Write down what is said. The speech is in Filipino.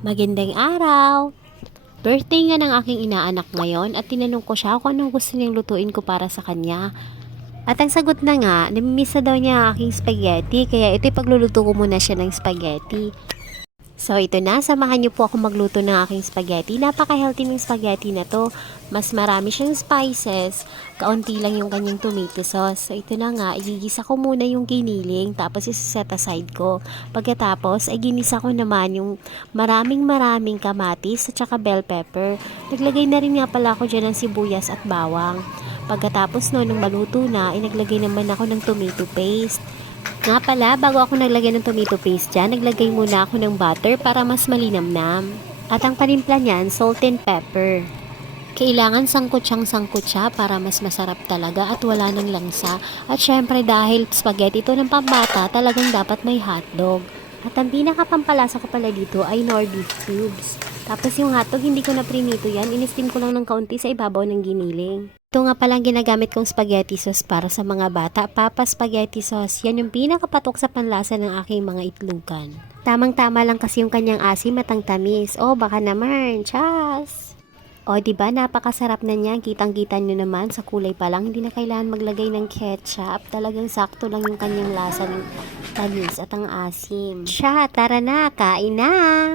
Magandang araw! Birthday nga ng aking inaanak ngayon at tinanong ko siya kung anong gusto niyang lutuin ko para sa kanya. At ang sagot na nga, namimiss na daw niya ang aking spaghetti kaya ito'y pagluluto ko muna siya ng spaghetti. So ito na, samahan niyo po ako magluto ng aking spaghetti. Napaka-healthy ng spaghetti na to. Mas marami siyang spices, kaunti lang yung kanyang tomato sauce. So ito na nga, igigisa ko muna yung giniling tapos isa-set aside ko. Pagkatapos ay ginisa ko naman yung maraming kamatis at saka bell pepper. Naglagay na rin nga pala ako dyan ng sibuyas at bawang. Pagkatapos no, nung maluto na, inaglagay naman ako ng tomato paste. Nga pala, bago ako naglagay ng tomato paste dyan, naglagay muna ako ng butter para mas malinamnam. At ang panimpla niyan, salt and pepper. Kailangan sangkutsyang-sangkutsa para mas masarap talaga at wala ng langsa. At syempre dahil spaghetti ito ng pambata, talagang dapat may hotdog. At ang pinakapampalasa ko pala dito ay nor beef cubes. Tapos yung hotdog, hindi ko na prinito yan. In-steam ko lang ng kaunti sa ibabaw ng giniling. Ito nga palang ginagamit kong spaghetti sauce para sa mga bata. Papa spaghetti sauce. Yan yung pinakapatok sa panlasa ng aking mga itlugan. Tamang-tama lang kasi yung kanyang asim at ang tamis. O baka naman, chas! O diba, napakasarap na niya. Kitang-kita nyo naman sa kulay pa lang. Hindi na kailangan maglagay ng ketchup. Talagang sakto lang yung kanyang lasa ng tamis at ang asim. Siya, tara na, kain na!